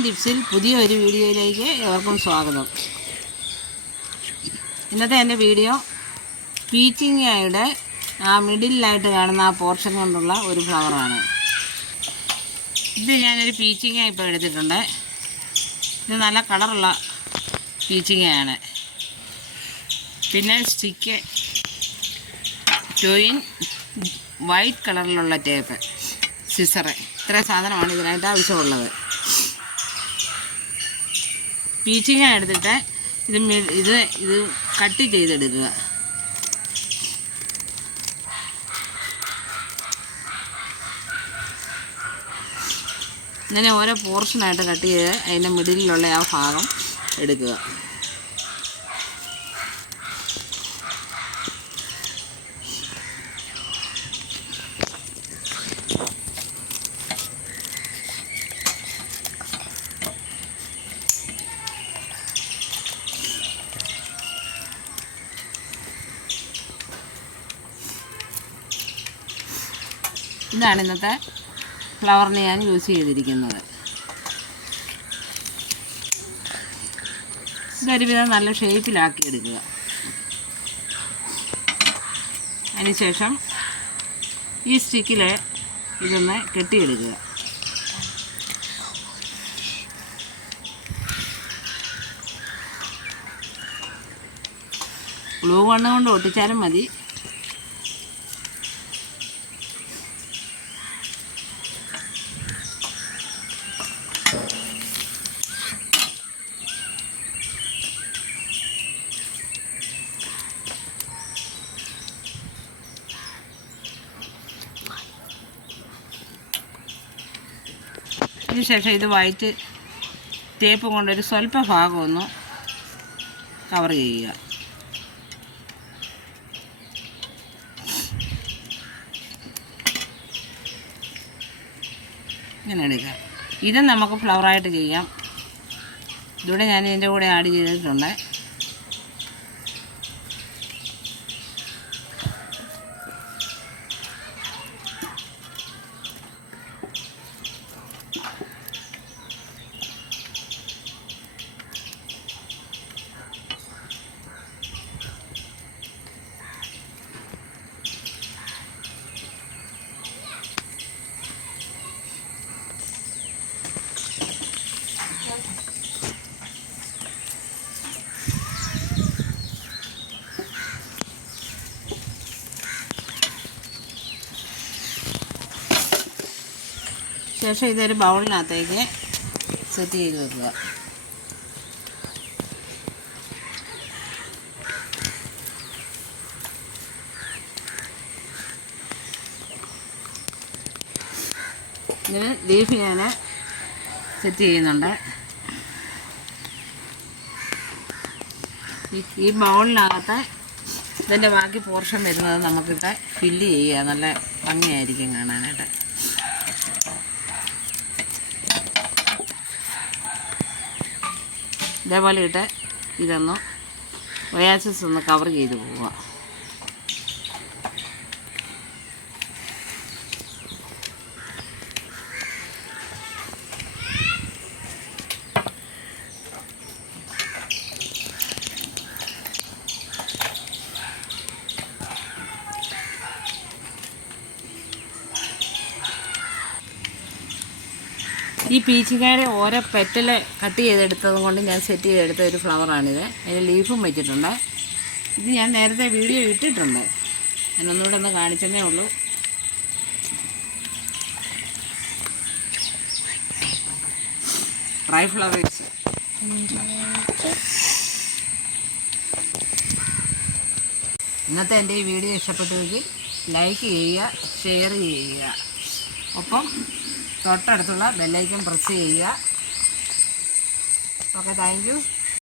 Gardening ടിപ്സിൽ പുതിയ ഒരു വീഡിയോയിലേക്ക് ഏവർക്കും സ്വാഗതം. ഇന്നത്തെ എന്റെ വീഡിയോ പീച്ചിങ്ങയുടെ ആ മിഡിലായിട്ട് കാണുന്ന ആ പോർഷൻ കൊണ്ടുള്ള ഒരു ഫ്ലവറാണ്. ഇത് ഞാനൊരു പീച്ചിങ്ങ ഇപ്പോൾ എടുത്തിട്ടുണ്ട്. ഇത് നല്ല കളറുള്ള പീച്ചിങ്ങയാണ്. പിന്നെ സ്റ്റിക്ക് ടോയിൻ വൈറ്റ് കളറിലുള്ള ടേപ്പ് സിസറ്. ഇത്ര സാധനമാണ് ഇതിനായിട്ട് ആവശ്യമുള്ളത്. പീച്ചിങ്ങ എടുത്തിട്ട് ഇത് ഇത് ഇത് കട്ട് ചെയ്തെടുക്കുക. ഇങ്ങനെ ഓരോ പോർഷനായിട്ട് കട്ട് ചെയ്ത് അതിന്റെ മിഡിലുള്ള ആ ഭാഗം എടുക്കുക. ഇതാണ് ഇന്നത്തെ ഫ്ലവറിന് ഞാൻ യൂസ് ചെയ്തിരിക്കുന്നത്. ഇതൊരുവിധം നല്ല ഷേപ്പിലാക്കി എടുക്കുക. അതിനുശേഷം ഈ സ്റ്റിക്കിൽ ഇതൊന്ന് കെട്ടിയെടുക്കുക. ഗ്ലൂ കണ്ണ് കൊണ്ട് ഒട്ടിച്ചാലും മതി. ഇതിനുശേഷം ഇത് വൈറ്റ് ടേപ്പ് കൊണ്ടൊരു സ്വല്പ ഭാഗം ഒന്ന് കവർ ചെയ്യുക. ഇങ്ങനെ എടുക്കുക. ഇതും നമുക്ക് ഫ്ലവറായിട്ട് ചെയ്യാം. ഇതുകൂടെ ഞാൻ ഇതിന്റെ കൂടെ ആഡ് ചെയ്തിട്ടുണ്ട്. ശേഷം ഇതൊരു ബൗളിനകത്തേക്ക് സെറ്റ് ചെയ്ത് വെക്കുക. ഇതിന് ലീഫ് ഞാൻ സെറ്റ് ചെയ്യുന്നുണ്ട്. ഈ- ബൗളിനകത്ത് ഇതിന്റെ ബാക്കി പോർഷൻ വരുന്നത് നമുക്കിട്ട് ഫില്ല് ചെയ്യുക. നല്ല ഭംഗിയായിരിക്കും കാണാനായിട്ട്. ഇതേപോലെ ഇട്ട് ഇതൊന്ന് ഒയാസിസ് ഒന്ന് കവർ ചെയ്ത് പോവുക. ഈ പീച്ചിക്കാരെ ഓരോ പെറ്റൽ കട്ട് ചെയ്തെടുത്തത് കൊണ്ട് ഞാൻ സെറ്റ് ചെയ്തെടുത്ത ഒരു ഫ്ലവറാണിത്. അതിന് ലീഫും വെച്ചിട്ടുണ്ട്. ഇത് ഞാൻ നേരത്തെ വീഡിയോ ഇട്ടിട്ടുണ്ട്. ഞാനൊന്നുകൂടെ ഒന്ന് കാണിച്ചതേ ഉള്ളൂ. ഡ്രൈ ഫ്ലവേഴ്സ് ഇന്നത്തെ എന്റെ ഈ വീഡിയോ ഇഷ്ടപ്പെട്ടുവെങ്കിൽ ലൈക്ക് ചെയ്യുക ഷെയർ ചെയ്യുക. ഒപ്പം തൊട്ടടുത്തുള്ള ബെല്ലൈക്കൺ പ്രസ് ചെയ്യുക. Okay thank